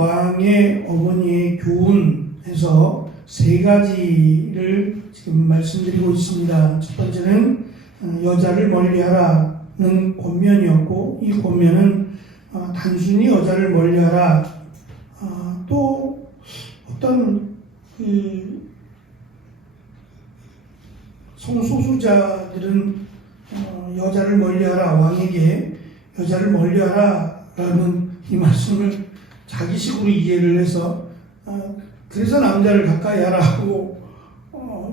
왕의 어머니의 교훈에서 세 가지를 지금 말씀드리고 있습니다. 첫 번째는 여자를 멀리하라는 권면이었고, 이 권면은 단순히 여자를 멀리하라, 또 어떤 성소수자들은 여자를 멀리하라, 왕에게 여자를 멀리하라라는 이 말씀을 자기식으로 이해를 해서 그래서 남자를 가까이 하라고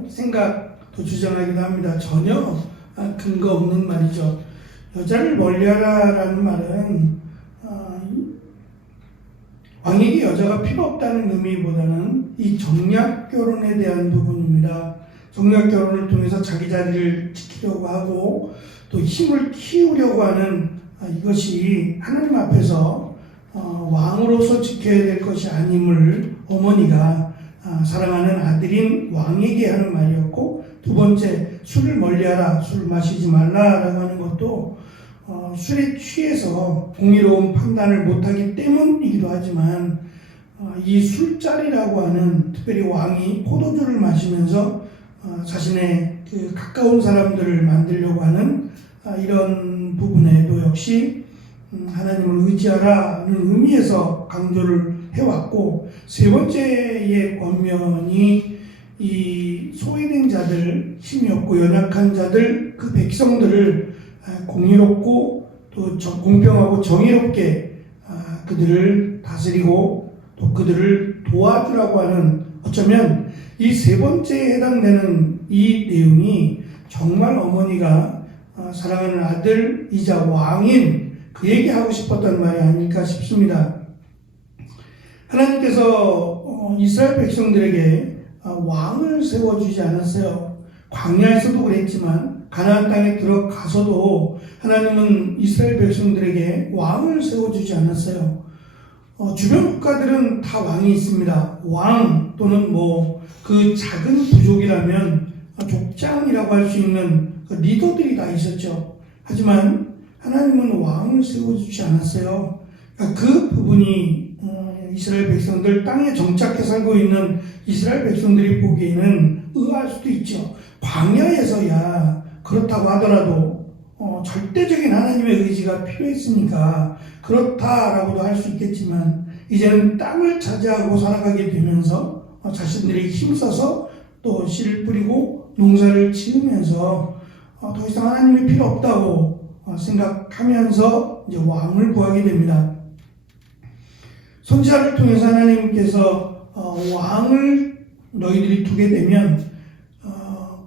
생각도 주장하기도 합니다. 전혀 근거 없는 말이죠. 여자를 멀리하라라는 말은 왕에게 여자가 필요 없다는 의미보다는 이 정략 결혼에 대한 부분입니다. 정략 결혼을 통해서 자기 자리를 지키려고 하고 또 힘을 키우려고 하는 이것이 하나님 앞에서 왕으로서 지켜야 될 것이 아님을 어머니가 사랑하는 아들인 왕에게 하는 말이었고, 두 번째, 술을 멀리하라, 술 마시지 말라라고 하는 것도 술에 취해서 공의로운 판단을 못하기 때문이기도 하지만 이 술자리라고 하는, 특별히 왕이 포도주를 마시면서 자신의 가까운 사람들을 만들려고 하는 이런 부분에도 역시 하나님을 의지하라는 의미에서 강조를 해왔고, 세 번째의 권면이 이 소외된 자들, 힘이 없고 연약한 자들, 그 백성들을 공의롭고 또 공평하고 정의롭게 그들을 다스리고 또 그들을 도와주라고 하는, 어쩌면 이 세 번째에 해당되는 이 내용이 정말 어머니가 사랑하는 아들이자 왕인 그에게 하고 싶었던 말이 아닐까 싶습니다. 하나님께서 이스라엘 백성들에게 왕을 세워주지 않았어요. 광야에서도 그랬지만 가나안 땅에 들어가서도 하나님은 이스라엘 백성들에게 왕을 세워주지 않았어요. 주변 국가들은 다 왕이 있습니다. 왕 또는 그 작은 부족이라면 족장이라고 할 수 있는 리더들이 다 있었죠. 하지만 하나님은 왕을 세워주지 않았어요. 그 부분이 이스라엘 백성들, 땅에 정착해 살고 있는 이스라엘 백성들이 보기에는 의아할 수도 있죠. 광야에서야 그렇다고 하더라도 절대적인 하나님의 의지가 필요했으니까 그렇다라고도 할 수 있겠지만, 이제는 땅을 차지하고 살아가게 되면서 자신들이 힘써서 또 씨를 뿌리고 농사를 지으면서 더 이상 하나님이 필요 없다고 생각하면서 이제 왕을 구하게 됩니다. 선지자를 통해서 하나님께서 왕을 너희들이 두게 되면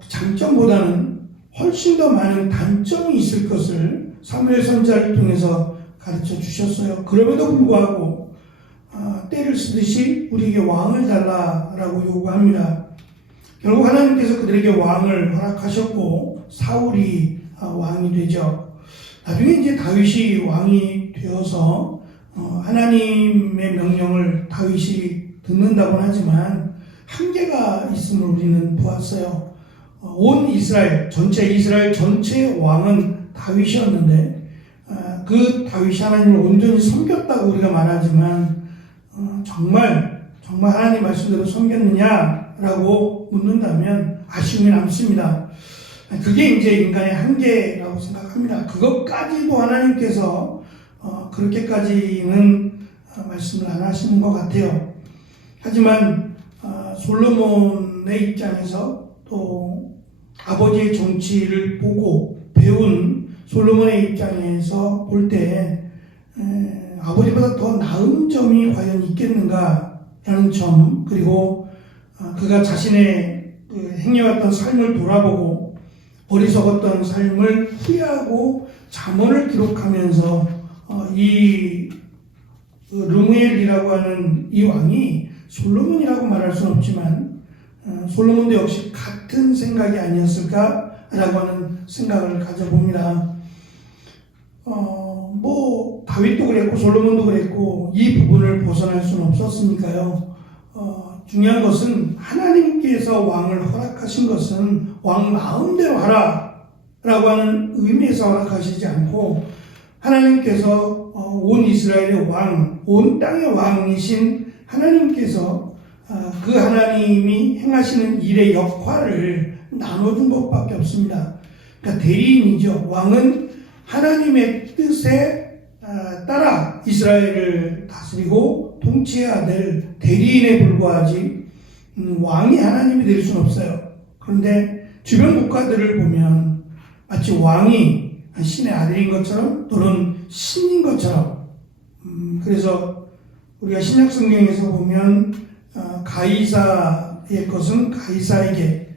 장점보다는 훨씬 더 많은 단점이 있을 것을 사무엘 선지자를 통해서 가르쳐 주셨어요. 그럼에도 불구하고 때를 쓰듯이 우리에게 왕을 달라라고 요구합니다. 결국 하나님께서 그들에게 왕을 허락하셨고 사울이 왕이 되죠. 나중에 이제 다윗이 왕이 되어서 하나님의 명령을 다윗이 듣는다고는 하지만 한계가 있음을 우리는 보았어요. 온 이스라엘 전체의 왕은 다윗이었는데 그 다윗이 하나님을 온전히 섬겼다고 우리가 말하지만 정말 하나님 말씀대로 섬겼느냐라고 묻는다면 아쉬움이 남습니다. 그게 이제 인간의 한계라고 생각합니다. 그것까지도 하나님께서 그렇게까지는 말씀을 안 하시는 것 같아요. 하지만 솔로몬의 입장에서 또 아버지의 정치를 보고 배운 솔로몬의 입장에서 볼 때 아버지보다 더 나은 점이 과연 있겠는가라는 점, 그리고 그가 자신의 행해왔던 삶을 돌아보고 어리석었던 삶을 후회하고 잠언을 기록하면서 이 르무엘이라고 하는 이 왕이 솔로몬이라고 말할 수는 없지만 솔로몬도 역시 같은 생각이 아니었을까라고 하는 생각을 가져봅니다. 다윗도 그랬고 솔로몬도 그랬고 이 부분을 벗어날 수는 없었으니까요. 중요한 것은 하나님께서 왕을 허락하신 것은 왕 마음대로 하라라고 하는 의미에서 허락하시지 않고, 하나님께서 온 이스라엘의 왕, 온 땅의 왕이신 하나님께서 그 하나님이 행하시는 일의 역할을 나눠준 것밖에 없습니다. 그러니까 대리인이죠. 왕은 하나님의 뜻에 따라 이스라엘을 다스리고 통치해야 될 대리인에 불과하지 왕이 하나님이 될 수는 없어요. 그런데 주변 국가들을 보면 마치 왕이 신의 아들인 것처럼 또는 신인 것처럼 그래서 우리가 신약 성경에서 보면 가이사의 것은 가이사에게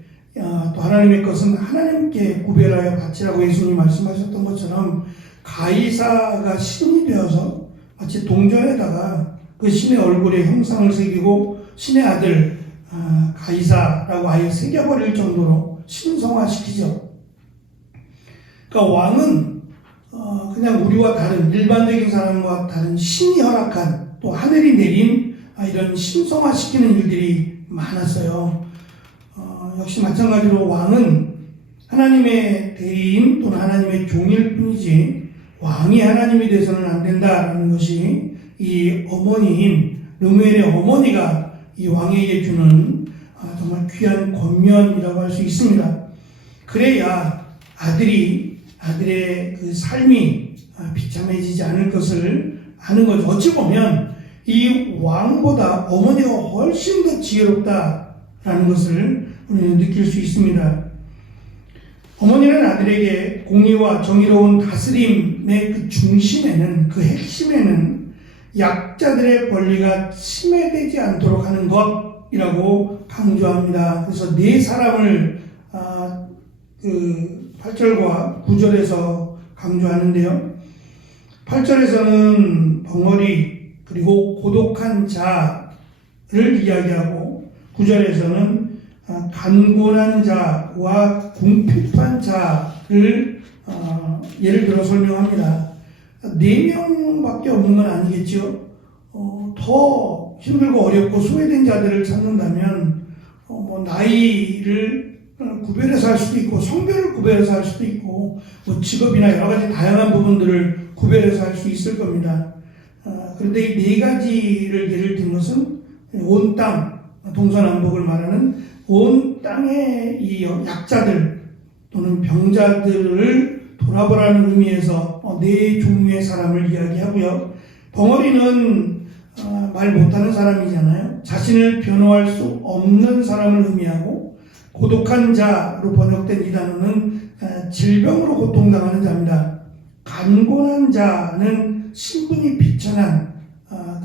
또 하나님의 것은 하나님께 구별하여 바치라고 예수님이 말씀하셨던 것처럼 가이사가 신이 되어서 마치 동전에다가 그 신의 얼굴에 형상을 새기고 신의 아들 가이사라고 아예 새겨버릴 정도로 신성화시키죠. 그러니까 왕은 그냥 우리와 다른 일반적인 사람과 다른 신이 허락한 또 하늘이 내린 이런 신성화시키는 일들이 많았어요. 역시 마찬가지로 왕은 하나님의 대리인 또는 하나님의 종일 뿐이지 왕이 하나님이 돼서는 안 된다라는 것이 이 어머니인 르무엘의 어머니가 이 왕에게 주는 정말 귀한 권면이라고 할 수 있습니다. 그래야 아들의 그 삶이 비참해지지 않을 것을 아는 거죠. 어찌 보면 이 왕보다 어머니가 훨씬 더 지혜롭다라는 것을 우리는 느낄 수 있습니다. 어머니는 아들에게 공의와 정의로운 다스림의 그 중심에는, 그 핵심에는 약자들의 권리가 침해되지 않도록 하는 것이라고 강조합니다. 그래서 네 사람을 그 8절과 9절에서 강조하는데요. 8절에서는 벙어리 그리고 고독한 자를 이야기하고 9절에서는 간곤한 자와 궁핍한 자를 예를 들어 설명합니다. 4명밖에 없는 건 아니겠죠. 더 힘들고 어렵고 소외된 자들을 찾는다면 나이를 구별해서 할 수도 있고 성별을 구별해서 할 수도 있고 직업이나 여러 가지 다양한 부분들을 구별해서 할 수 있을 겁니다. 그런데 이 4가지를 예를 든 것은 온 땅, 동서남북을 말하는 온 땅의 이 약자들 또는 병자들을 돌아보라는 의미에서 4종류의 사람을 이야기하고요. 벙어리는 말 못하는 사람이잖아요. 자신을 변호할 수 없는 사람을 의미하고 고독한 자로 번역된 이 단어는 질병으로 고통당하는 자입니다. 간곤한 자는 신분이 비천한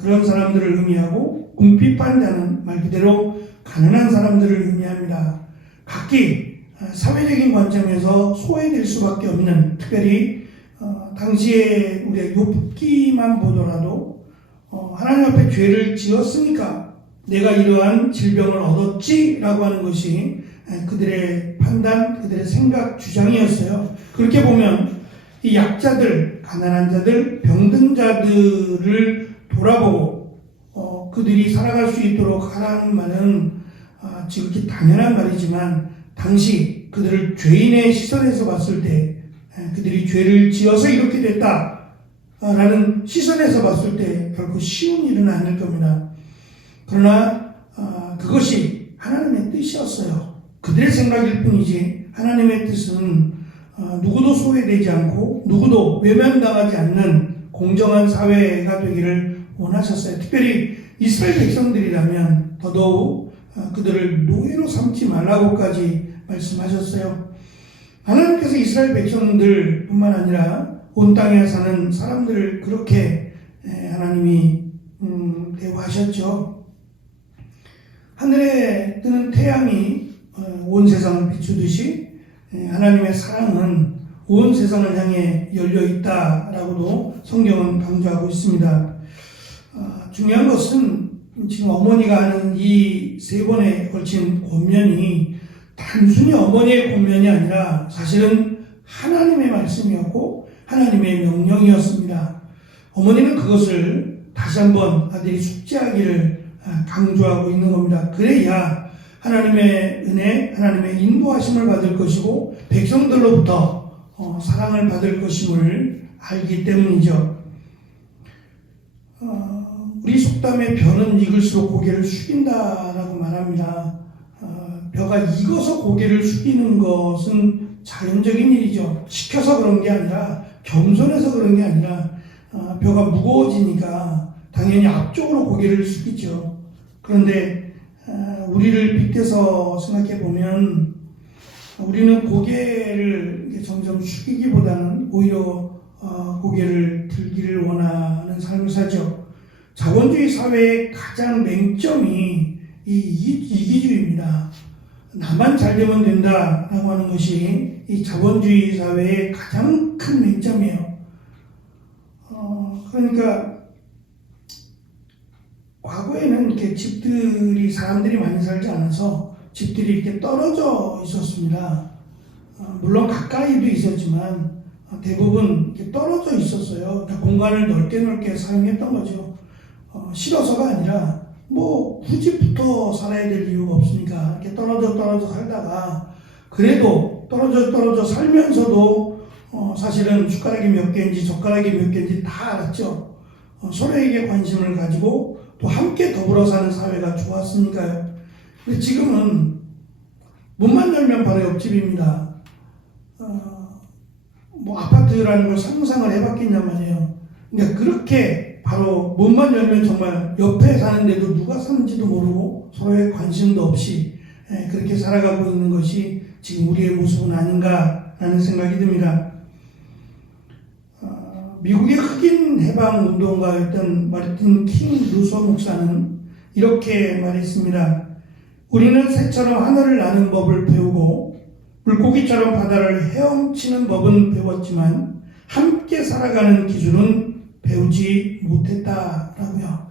그런 사람들을 의미하고 궁핍한 자는 말 그대로 가난한 사람들을 의미합니다. 각기 사회적인 관점에서 소외될 수밖에 없는, 특별히 당시에 우리가 욥기만 보더라도 하나님 앞에 죄를 지었으니까 내가 이러한 질병을 얻었지라고 하는 것이 그들의 판단, 그들의 생각, 주장이었어요. 그렇게 보면 이 약자들, 가난한 자들, 병든 자들을 돌아보고 그들이 살아갈 수 있도록 하라는 말은 지극히 당연한 말이지만 당시 그들을 죄인의 시선에서 봤을 때 그들이 죄를 지어서 이렇게 됐다라는 시선에서 봤을 때 결코 쉬운 일은 아닐 겁니다. 그러나 그것이 하나님의 뜻이었어요. 그들의 생각일 뿐이지 하나님의 뜻은 누구도 소외되지 않고 누구도 외면당하지 않는 공정한 사회가 되기를 원하셨어요. 특별히 이스라엘 백성들이라면 더더욱 그들을 노예로 삼지 말라고까지 말씀하셨어요. 하나님께서 이스라엘 백성들뿐만 아니라 온 땅에 사는 사람들을 그렇게 하나님이 대우하셨죠. 하늘에 뜨는 태양이 온 세상을 비추듯이 하나님의 사랑은 온 세상을 향해 열려 있다라고도 성경은 강조하고 있습니다. 중요한 것은 지금 어머니가 하는 이 3번에 걸친 권면이 단순히 어머니의 권면이 아니라 사실은 하나님의 말씀이었고 하나님의 명령이었습니다. 어머니는 그것을 다시 한번 아들이 숙지하기를 강조하고 있는 겁니다. 그래야 하나님의 은혜, 하나님의 인도하심을 받을 것이고 백성들로부터 사랑을 받을 것임을 알기 때문이죠. 속담에 벼는 익을수록 고개를 숙인다라고 말합니다. 벼가 익어서 고개를 숙이는 것은 자연적인 일이죠. 시켜서 그런 게 아니라, 겸손해서 그런 게 아니라, 벼가 무거워지니까 당연히 앞쪽으로 고개를 숙이죠. 그런데 우리를 빗대서 생각해 보면 우리는 고개를 점점 숙이기보다는 오히려 고개를 들기를 원하는 삶을 살죠. 자본주의 사회의 가장 맹점이 이 이기주의입니다. 나만 잘 되면 된다라고 하는 것이 이 자본주의 사회의 가장 큰 맹점이에요. 그러니까 과거에는 이렇게 집들이 사람들이 많이 살지 않아서 집들이 이렇게 떨어져 있었습니다. 물론 가까이도 있었지만 대부분 이렇게 떨어져 있었어요. 그러니까 공간을 넓게 사용했던 거죠. 싫어서가 아니라 뭐 굳이 붙어 살아야 될 이유가 없으니까 이렇게 떨어져 살다가 그래도 떨어져 살면서도 사실은 숟가락이 몇 개인지 젓가락이 몇 개인지 다 알았죠. 서로에게 관심을 가지고 또 함께 더불어 사는 사회가 좋았으니까요. 근데 지금은 문만 열면 바로 옆집입니다. 뭐 아파트라는 걸 상상을 해봤겠냐 말이에요. 그러니까 그렇게 바로 문만 열면 정말 옆에 사는데도 누가 사는지도 모르고 서로의 관심도 없이 그렇게 살아가고 있는 것이 지금 우리의 모습은 아닌가라는 생각이 듭니다. 미국의 흑인 해방 운동가였던 마르틴 킹 루서 목사는 이렇게 말했습니다. 우리는 새처럼 하늘을 나는 법을 배우고 물고기처럼 바다를 헤엄치는 법은 배웠지만 함께 살아가는 기술은 배우지 못했다라고요.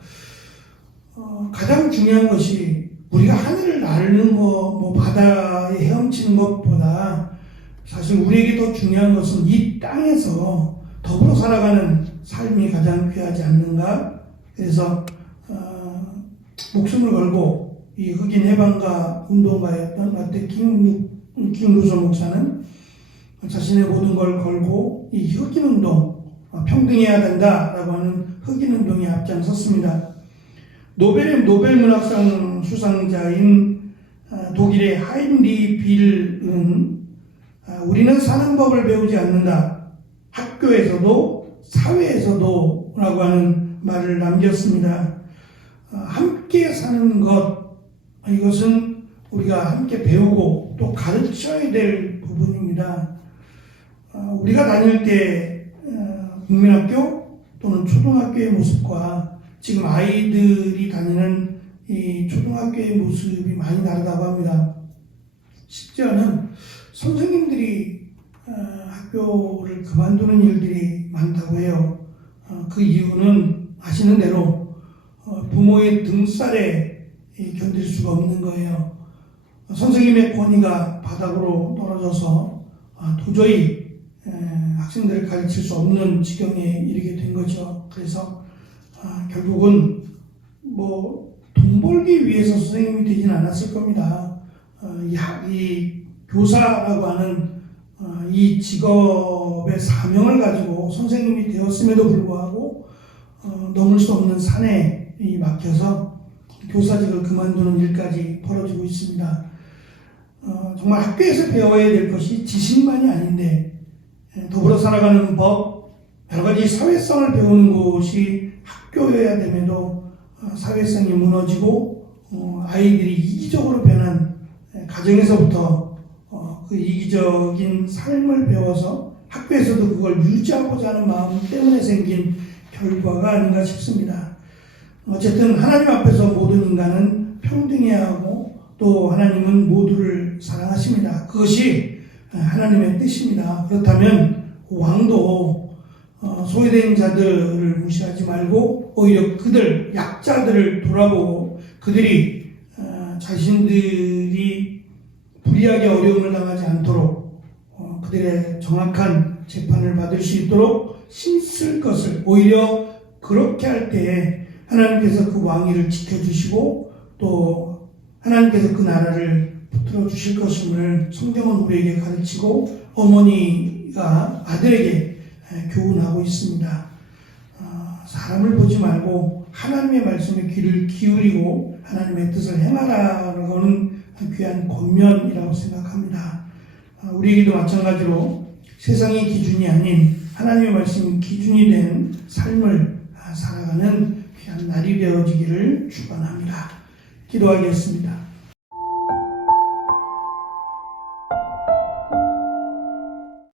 가장 중요한 것이 우리가 하늘을 나르는 거, 바다에 헤엄치는 것보다 사실 우리에게 더 중요한 것은 이 땅에서 더불어 살아가는 삶이 가장 귀하지 않는가? 그래서 목숨을 걸고 이 흑인 해방가 운동가였던 마틴 킹 루서 목사는 자신의 모든 걸 걸고 이 흑인 운동, 평등해야 된다라고 하는 흑인 운동에 앞장섰습니다. 노벨 문학상 수상자인 독일의 하임리 빌은 우리는 사는 법을 배우지 않는다. 학교에서도 사회에서도 라고 하는 말을 남겼습니다. 함께 사는 것, 이것은 우리가 함께 배우고 또 가르쳐야 될 부분입니다. 우리가 다닐 때 국민학교 또는 초등학교의 모습과 지금 아이들이 다니는 이 초등학교의 모습이 많이 다르다고 합니다. 심지어는 선생님들이 학교를 그만두는 일들이 많다고 해요. 그 이유는 아시는 대로 부모의 등살에 견딜 수가 없는 거예요. 선생님의 권위가 바닥으로 떨어져서 도저히 학생들을 가르칠 수 없는 지경에 이르게 된 거죠. 그래서 결국은 뭐 돈 벌기 위해서 선생님이 되진 않았을 겁니다. 이 교사라고 하는 이 직업의 사명을 가지고 선생님이 되었음에도 불구하고 넘을 수 없는 산에 막혀서 교사직을 그만두는 일까지 벌어지고 있습니다. 정말 학교에서 배워야 될 것이 지식만이 아닌데 더불어 살아가는 법, 여러 가지 사회성을 배우는 곳이 학교여야 됨에도 사회성이 무너지고 아이들이 이기적으로 변한 가정에서부터 그 이기적인 삶을 배워서 학교에서도 그걸 유지하고자 하는 마음 때문에 생긴 결과가 아닌가 싶습니다. 어쨌든 하나님 앞에서 모든 인간은 평등해야 하고 또 하나님은 모두를 사랑하십니다. 그것이 하나님의 뜻입니다. 그렇다면 왕도 소외된 자들을 무시하지 말고 오히려 그들 약자들을 돌아보고 그들이 자신들이 불이하게 어려움을 당하지 않도록 그들의 정확한 재판을 받을 수 있도록 힘쓸 것을 오히려 그렇게 할 때에 하나님께서 그 왕위를 지켜주시고 또 하나님께서 그 나라를 붙들어 주실 것임을 성경은 우리에게 가르치고 어머니가 아들에게 교훈하고 있습니다. 사람을 보지 말고 하나님의 말씀에 귀를 기울이고 하나님의 뜻을 행하라는 귀한 권면이라고 생각합니다. 우리에게도 마찬가지로 세상의 기준이 아닌 하나님의 말씀이 기준이 된 삶을 살아가는 귀한 날이 되어지기를 축원합니다. 기도하겠습니다.